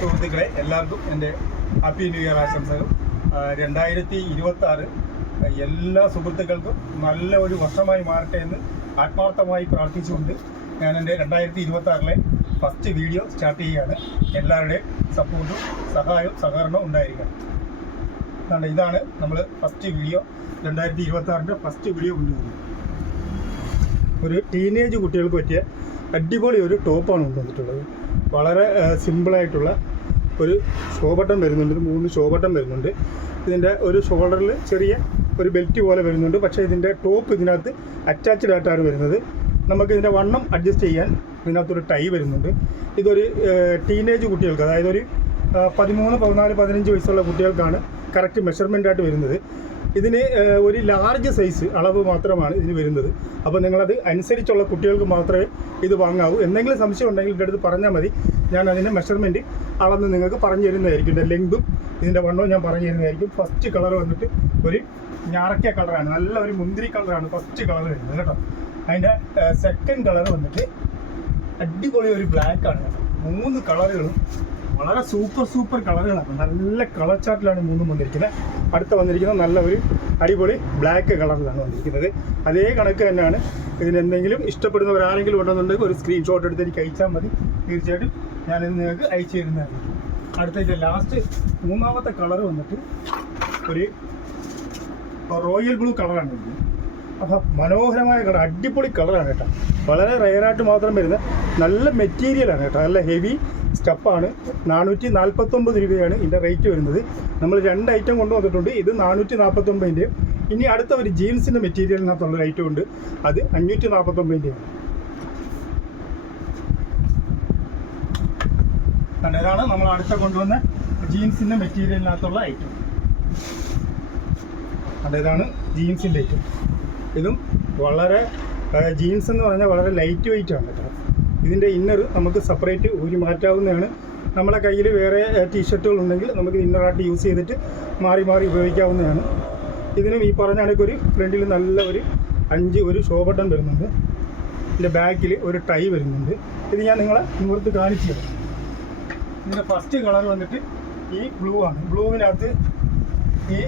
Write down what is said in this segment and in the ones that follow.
സുഹൃത്തുക്കളെ എല്ലാവർക്കും എന്റെ ഹാപ്പി ന്യൂ ഇയർ ആശംസകൾ. രണ്ടായിരത്തി ഇരുപത്തി ആറ് എല്ലാ സുഹൃത്തുക്കൾക്കും നല്ല ഒരു വർഷമായി മാറട്ടെ എന്ന് ആത്മാർത്ഥമായി പ്രാർത്ഥിച്ചുകൊണ്ട് ഞാൻ എന്റെ രണ്ടായിരത്തി ഇരുപത്തി ആറിലെ ഫസ്റ്റ് വീഡിയോ സ്റ്റാർട്ട് ചെയ്യുകയാണ്. എല്ലാവരുടെയും സപ്പോർട്ടും സഹായവും സഹകരണവും ഉണ്ടായിരിക്കണം. അതുകൊണ്ട് ഇതാണ് നമ്മൾ ഫസ്റ്റ് വീഡിയോ രണ്ടായിരത്തി ഇരുപത്തി ആറിന്റെ ഫസ്റ്റ് വീഡിയോ കൊണ്ടുവരുന്നത് ഒരു ടീനേജ് കുട്ടികൾക്ക് പറ്റിയ അടിപൊളി ഒരു ടോപ്പാണ് കൊണ്ടുവന്നിട്ടുള്ളത്. വളരെ സിമ്പിളായിട്ടുള്ള ഒരു ഷോ ബട്ടൺ വരുന്നുണ്ട് ഇത് മൂന്ന് ഷോ ബട്ടൺ വരുന്നുണ്ട്. ഇതിന്റെ ഒരു ഷോൾഡറിൽ ചെറിയ ഒരു ബെൽറ്റ് പോലെ വരുന്നുണ്ട്. പക്ഷേ ഇതിന്റെ ടോപ്പ് ഇതിനകത്ത് അറ്റാച്ച്ഡ് ആയിട്ടാണ് വരുന്നത്. നമുക്ക് ഇതിന്റെ വണ്ണം അഡ്ജസ്റ്റ് ചെയ്യാൻ ഇതിനകത്തൊരു ടൈ വരുന്നുണ്ട്. ഇതൊരു ടീനേജ് കുട്ടികൾക്ക് അതായത് ഒരു പതിമൂന്ന് പതിനാല് പതിനഞ്ച് വയസ്സുള്ള കുട്ടികൾക്കാണ് കറക്റ്റ് മെഷർമെന്റ് ആയിട്ട് വരുന്നത്. ഇതിന് ഒരു ലാർജ് സൈസ് അളവ് മാത്രമാണ് ഇതിന് വരുന്നത്. അപ്പോൾ നിങ്ങളത് അനുസരിച്ചുള്ള കുട്ടികൾക്ക് മാത്രമേ ഇത് വാങ്ങാവൂ. എന്തെങ്കിലും സംശയം ഉണ്ടെങ്കിൽ എന്റെ അടുത്ത് പറഞ്ഞാൽ മതി. ഞാൻ അതിന്റെ മെഷർമെന്റ് അളന്ന് നിങ്ങൾക്ക് പറഞ്ഞു തരുന്നതായിരിക്കും. ഇതിന്റെ ലെങ്തും ഇതിന്റെ വണ്ണവും ഞാൻ പറഞ്ഞു തരുന്നതായിരിക്കും. ഫസ്റ്റ് കളർ വന്നിട്ട് ഒരു ഞാറക്ക കളറാണ് നല്ല ഒരു മുന്തിരി കളറാണ് ഫസ്റ്റ് കളർ വരുന്നത് കേട്ടോ. അതിന്റെ സെക്കൻഡ് കളർ വന്നിട്ട് അടിപൊളി ഒരു ബ്ലാക്ക് ആണ് കേട്ടോ. മൂന്ന് കളറുകളും വളരെ സൂപ്പർ സൂപ്പർ കളറുകളാണ്. നല്ല കളർ ചാർട്ടിലാണ് മൂന്നും വന്നിരിക്കുന്നത്. അടുത്ത വന്നിരിക്കുന്നത് നല്ല ഒരു അടിപൊളി ബ്ലാക്ക് കളറിലാണ് വന്നിരിക്കുന്നത്. അതേ കണക്ക് തന്നെയാണ്. ഇതിന് എന്തെങ്കിലും ഇഷ്ടപ്പെടുന്നവർ ആരെങ്കിലും ഉണ്ടെന്നുണ്ടെങ്കിൽ ഒരു സ്ക്രീൻഷോട്ട് എടുത്ത് എനിക്ക് അയച്ചാൽ മതി. തീർച്ചയായിട്ടും ഞാനിത് നിങ്ങൾക്ക് അയച്ചു തരുന്നതായിരിക്കും അടുത്ത ലാസ്റ്റ് മൂന്നാമത്തെ കളർ വന്നിട്ട് ഒരു റോയൽ ബ്ലൂ കളറാണ് ഇത്. അപ്പം മനോഹരമായ കളർ അടിപൊളി കളറാണ് കേട്ടോ. വളരെ റയറായിട്ട് മാത്രം വരുന്ന നല്ല മെറ്റീരിയലാണ് കേട്ടോ. നല്ല ഹെവി സ്റ്റഫാണ് നാനൂറ്റി നാൽപ്പത്തൊമ്പത് രൂപയാണ് ഇതിന്റെ റേറ്റ് വരുന്നത്. നമ്മൾ രണ്ട് ഐറ്റം കൊണ്ടുവന്നിട്ടുണ്ട് ഇത് നാനൂറ്റി നാൽപ്പത്തൊമ്പതിന്റെ ഇനി അടുത്ത ഒരു ജീൻസിന്റെ മെറ്റീരിയലിനകത്തുള്ള ഒരു ഐറ്റം ഉണ്ട്. അത് അഞ്ഞൂറ്റി നാൽപ്പത്തൊമ്പതിന്റെയാണ് ഇതാണ് നമ്മൾ അടുത്ത കൊണ്ടുവന്ന ജീൻസിന്റെ മെറ്റീരിയലിനകത്തുള്ള ഐറ്റം ഇതാണ് ജീൻസിന്റെ ഐറ്റം ഇതും വളരെ ജീൻസ് എന്ന് പറഞ്ഞാൽ വളരെ ലൈറ്റ് വെയിറ്റ് ആണ് കേട്ടോ. ഇതിന്റെ ഇന്നർ നമുക്ക് സെപ്പറേറ്റ് ഊരി മാറ്റാവുന്നതാണ്. നമ്മളെ കയ്യിൽ വേറെ ടീഷർട്ടുകൾ ഉണ്ടെങ്കിൽ നമുക്ക് ഇന്നറായിട്ട് യൂസ് ചെയ്തിട്ട് മാറി മാറി ഉപയോഗിക്കാവുന്നതാണ്. ഇതിനും ഈ പറഞ്ഞ കണക്ക് ഒരു ഫ്രണ്ടിൽ നല്ല ഒരു അഞ്ച് ഒരു ഷോ ബട്ടൺ വരുന്നുണ്ട്. ഇതിന്റെ ബാക്കിൽ ഒരു ടൈ വരുന്നുണ്ട്. ഇത് ഞാൻ നിങ്ങളെ നിവർത്ത് കാണിച്ചു തരാം. ഇതിന്റെ ഫസ്റ്റ് കളർ വന്നിട്ട് ഈ ബ്ലൂ ആണ്. ബ്ലൂവിനകത്ത് ഈ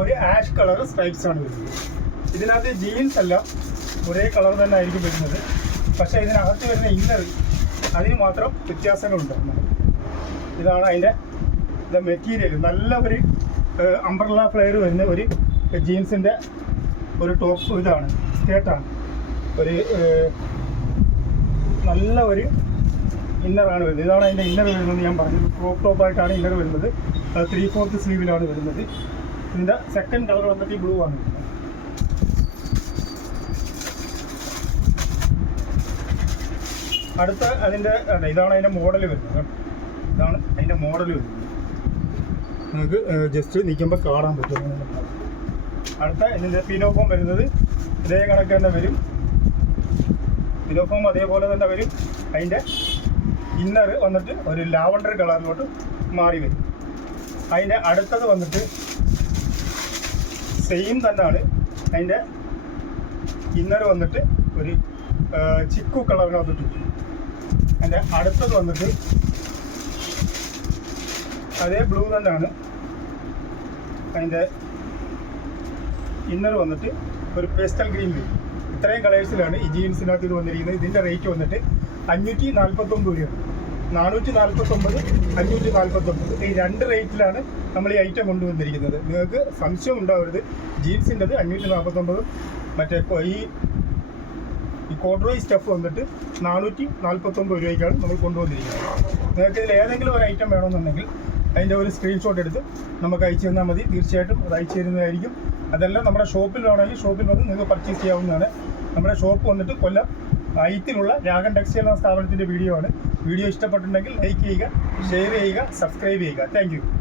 ഒരു ആഷ് കളർ സ്ട്രൈപ്സ് ആണ് വരുന്നത്. ഇതിനകത്ത് ജീൻസ് അല്ല ഒരേ കളർ തന്നെ ആയിരിക്കും വരുന്നത്. പക്ഷേ ഇതിനകത്ത് വരുന്ന ഇന്നർ അതിന് മാത്രം വ്യത്യാസങ്ങളുണ്ട്. ഇതാണ് അതിന്റെ മെറ്റീരിയൽ നല്ല ഒരു അംബ്രല്ല ഫ്ലെയർ വരുന്ന ഒരു ജീൻസിന്റെ ഒരു ടോപ്പ് ഇതാണ്. സ്കേർട്ടാണ് ഒരു നല്ല ഒരു ഇന്നറാണ് വരുന്നത്. ഇതാണ് അതിന്റെ ഇന്നർ വരുന്നത് ഞാൻ പറഞ്ഞത്. ക്രോപ്പ് ടോപ്പായിട്ടാണ് ഇന്നർ വരുന്നത്. ത്രീ ഫോർത്ത് സ്ലീവിലാണ് വരുന്നത്. ഇതിന്റെ സെക്കൻഡ് കളർ വന്നിട്ട് ബ്ലൂ ആണ്. അടുത്ത അതിന്റെ ഇതാണ് അതിന്റെ മോഡൽ വരുന്നത് ഇതാണ് അതിന്റെ മോഡൽ വരുന്നത്. നിങ്ങൾക്ക് ജസ്റ്റ് നിൽക്കുമ്പോൾ കാണാൻ പറ്റും. അടുത്ത ഇതിന്റെ പിനോഫോം വരുന്നത് ഇതേ കണക്ക് തന്നെ വരും. പിനോഫോം അതേപോലെ തന്നെ വരും. അതിന്റെ ഇന്നർ വന്നിട്ട് ഒരു ലാവണ്ടർ കളറിലോട്ട് മാറി വരും. അതിന്റെ അടുത്തത് വന്നിട്ട് സെയിം തന്നെയാണ്. അതിന്റെ ഇന്നർ വന്നിട്ട് ഒരു ആ, കളറിനകത്ത് ഇട്ടു അതിന്റെ അടുത്തത് വന്നിട്ട് അതേ ബ്ലൂ തന്നെയാണ്. അതിന്റെ ഇന്നർ വന്നിട്ട് ഒരു പേസ്റ്റൽ ഗ്രീൻ വരും. ഇത്രയും കളേഴ്സിലാണ് ഈ ജീൻസിനകത്ത് ഇത് വന്നിരിക്കുന്നത്. ഇതിന്റെ റേറ്റ് വന്നിട്ട് അഞ്ഞൂറ്റി നാൽപ്പത്തൊമ്പത് രൂപയാണ്. നാനൂറ്റി നാൽപ്പത്തൊമ്പത് അഞ്ഞൂറ്റി നാൽപ്പത്തൊമ്പത് ഈ രണ്ട് റേറ്റിലാണ് നമ്മൾ ഈ ഐറ്റം കൊണ്ടുവന്നിരിക്കുന്നത്. നിങ്ങൾക്ക് സംശയം ഉണ്ടാവരുത്. ജീൻസിന്റെത് അഞ്ഞൂറ്റി നാൽപ്പത്തൊമ്പതും മറ്റേ ഈ ഈ കോഡ്രോയ് സ്റ്റഫ് വന്നിട്ട് നാനൂറ്റി നാൽപ്പത്തൊമ്പത് രൂപയ്ക്കാണ് നമ്മൾ കൊണ്ടുവന്നിരിക്കുന്നത്. നിങ്ങൾക്ക് ഇതിൽ ഏതെങ്കിലും ഒരു ഐറ്റം വേണമെന്നുണ്ടെങ്കിൽ അതിന്റെ ഒരു സ്ക്രീൻഷോട്ട് എടുത്ത് നമുക്ക് അയച്ചു തന്നാൽ മതി. തീർച്ചയായിട്ടും അത് അയച്ചു തരുന്നതായിരിക്കും. അതെല്ലാം നമ്മുടെ ഷോപ്പിൽ വേണമെങ്കിൽ ഷോപ്പിൽ വന്ന് നിങ്ങൾക്ക് പർച്ചേസ് ചെയ്യാവുന്നതാണ്. നമ്മുടെ ഷോപ്പ് വന്നിട്ട് കൊല്ലം ഐത്തിലുള്ള രാഗൻ ടെക്സ്റ്റൈൽ എന്ന സ്ഥാപനത്തിന്റെ വീഡിയോ ആണ്. വീഡിയോ ഇഷ്ടപ്പെട്ടിട്ടുണ്ടെങ്കിൽ ലൈക്ക് ചെയ്യുക ഷെയർ ചെയ്യുക സബ്സ്ക്രൈബ് ചെയ്യുക. താങ്ക്